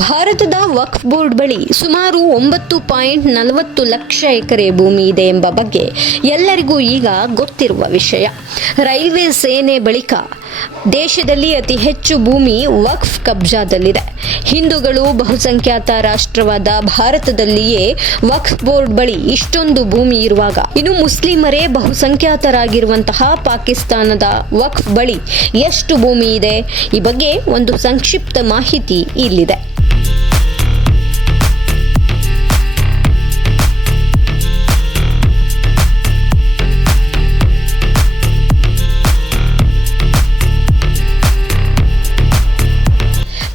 ಭಾರತದ ವಕ್ಫ್ ಬೋರ್ಡ್ ಬಳಿ ಸುಮಾರು 9.40 ಲಕ್ಷ ಎಕರೆ ಭೂಮಿ ಇದೆ ಎಂಬ ಬಗ್ಗೆ ಎಲ್ಲರಿಗೂ ಈಗ ಗೊತ್ತಿರುವ ವಿಷಯ. ರೈಲ್ವೆ ಸೇನೆ ಬಳಿಕ ದೇಶದಲ್ಲಿ ಅತಿ ಹೆಚ್ಚು ಭೂಮಿ ವಕ್ಫ್ ಕಬ್ಜಾದಲ್ಲಿದೆ. ಹಿಂದೂಗಳು ಬಹುಸಂಖ್ಯಾತ ರಾಷ್ಟ್ರವಾದ ಭಾರತದಲ್ಲಿಯೇ ವಕ್ಫ್ ಬೋರ್ಡ್ ಬಳಿ ಇಷ್ಟೊಂದು ಭೂಮಿ ಇರುವಾಗ, ಇನ್ನು ಮುಸ್ಲಿಮರೇ ಬಹುಸಂಖ್ಯಾತರಾಗಿರುವಂತಹ ಪಾಕಿಸ್ತಾನದ ವಕ್ಫ್ ಬಳಿ ಎಷ್ಟು ಭೂಮಿ ಇದೆ? ಈ ಬಗ್ಗೆ ಒಂದು ಸಂಕ್ಷಿಪ್ತ ಮಾಹಿತಿ ಇಲ್ಲಿದೆ.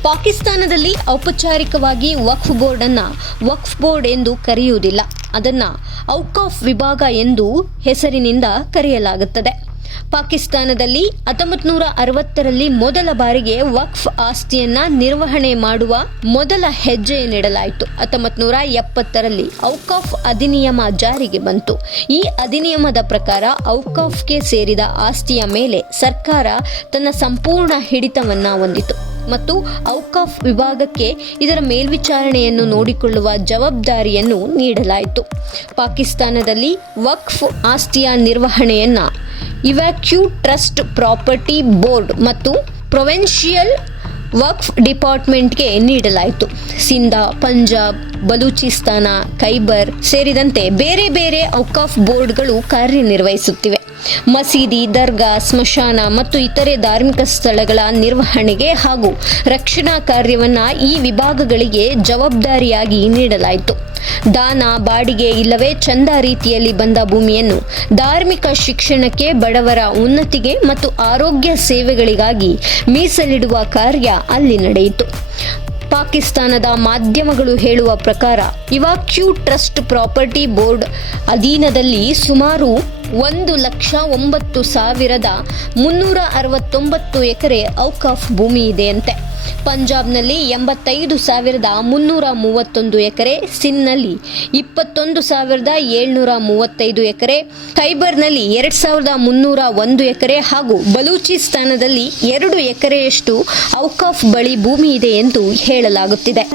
ಪಾಕಿಸ್ತಾನದಲ್ಲಿ ಔಪಚಾರಿಕವಾಗಿ ವಕ್ಫ್ ಬೋರ್ಡ್ ಅನ್ನು ವಕ್ಫ್ ಬೋರ್ಡ್ ಎಂದು ಕರೆಯುವುದಿಲ್ಲ. ಅದನ್ನು ಔಕಾಫ್ ವಿಭಾಗ ಎಂದು ಹೆಸರಿನಿಂದ ಕರೆಯಲಾಗುತ್ತದೆ. ಪಾಕಿಸ್ತಾನದಲ್ಲಿ 1960ರಲ್ಲಿ ಮೊದಲ ಬಾರಿಗೆ ವಕ್ಫ್ ಆಸ್ತಿಯನ್ನ ನಿರ್ವಹಣೆ ಮಾಡುವ ಮೊದಲ ಹೆಜ್ಜೆ ನೀಡಲಾಯಿತು. 1970ರಲ್ಲಿ ಔಕಾಫ್ ಅಧಿನಿಯಮ ಜಾರಿಗೆ ಬಂತು. ಈ ಅಧಿನಿಯಮದ ಪ್ರಕಾರ ಔಕಾಫ್ಗೆ ಸೇರಿದ ಆಸ್ತಿಯ ಮೇಲೆ ಸರ್ಕಾರ ತನ್ನ ಸಂಪೂರ್ಣ ಹಿಡಿತವನ್ನ ಹೊಂದಿತು ಮತ್ತು ಔಕಾಫ್ ವಿಭಾಗಕ್ಕೆ ಇದರ ಮೇಲ್ವಿಚಾರಣೆಯನ್ನು ನೋಡಿಕೊಳ್ಳುವ ಜವಾಬ್ದಾರಿಯನ್ನು ನೀಡಲಾಯಿತು. ಪಾಕಿಸ್ತಾನದಲ್ಲಿ ವಕ್ಫ್ ಆಸ್ತಿಯ ನಿರ್ವಹಣೆಯನ್ನ ಇವ್ಯಾಕ್ಯೂ ಟ್ರಸ್ಟ್ ಪ್ರಾಪರ್ಟಿ ಬೋರ್ಡ್ ಮತ್ತು ಪ್ರೊವಿನ್ಷಿಯಲ್ ವಕ್ಫ್ ಡಿಪಾರ್ಟ್ಮೆಂಟ್ಗೆ ನೀಡಲಾಯಿತು. ಸಿಂಧ, ಪಂಜಾಬ್, ಬಲೂಚಿಸ್ತಾನ, ಖೈಬರ್ ಸೇರಿದಂತೆ ಬೇರೆ ಬೇರೆ ಔಕಾಫ್ ಬೋರ್ಡ್ಗಳು ಕಾರ್ಯನಿರ್ವಹಿಸುತ್ತಿವೆ. ಮಸೀದಿ, ದರ್ಗಾ, ಸ್ಮಶಾನ ಮತ್ತು ಇತರೆ ಧಾರ್ಮಿಕ ಸ್ಥಳಗಳ ನಿರ್ವಹಣೆಗೆ ಹಾಗೂ ರಕ್ಷಣಾ ಕಾರ್ಯವನ್ನ ಈ ವಿಭಾಗಗಳಿಗೆ ಜವಾಬ್ದಾರಿಯಾಗಿ ನೀಡಲಾಯಿತು. ದಾನ, ಬಾಡಿಗೆ ಇಲ್ಲವೇ ಚಂದ ರೀತಿಯಲ್ಲಿ ಬಂದ ಭೂಮಿಯನ್ನು ಧಾರ್ಮಿಕ ಶಿಕ್ಷಣಕ್ಕೆ, ಬಡವರ ಉನ್ನತಿಗೆ ಮತ್ತು ಆರೋಗ್ಯ ಸೇವೆಗಳಿಗಾಗಿ ಮೀಸಲಿಡುವ ಕಾರ್ಯ ಅಲ್ಲಿ ನಡೆಯಿತು. ಪಾಕಿಸ್ತಾನದ ಮಾಧ್ಯಮಗಳು ಹೇಳುವ ಪ್ರಕಾರ ಇವ್ಯಾಕ್ಯೂ ಟ್ರಸ್ಟ್ ಪ್ರಾಪರ್ಟಿ ಬೋರ್ಡ್ ಅಧೀನದಲ್ಲಿ ಸುಮಾರು 1,09,369 ಎಕರೆ ಔಕಾಫ್ ಭೂಮಿ ಇದೆಯಂತೆ. ಪಂಜಾಬ್ನಲ್ಲಿ 85,331 ಎಕರೆ, ಸಿಂಧ್ನಲ್ಲಿ 21,735 ಎಕರೆ, ಖೈಬರ್ನಲ್ಲಿ 2,301 ಎಕರೆ ಹಾಗೂ ಬಲೂಚಿಸ್ತಾನದಲ್ಲಿ 2 ಎಕರೆಯಷ್ಟು ಔಕಾಫ್ ಬಳಿ ಭೂಮಿ ಇದೆ ಎಂದು ಹೇಳಲಾಗುತ್ತಿದೆ.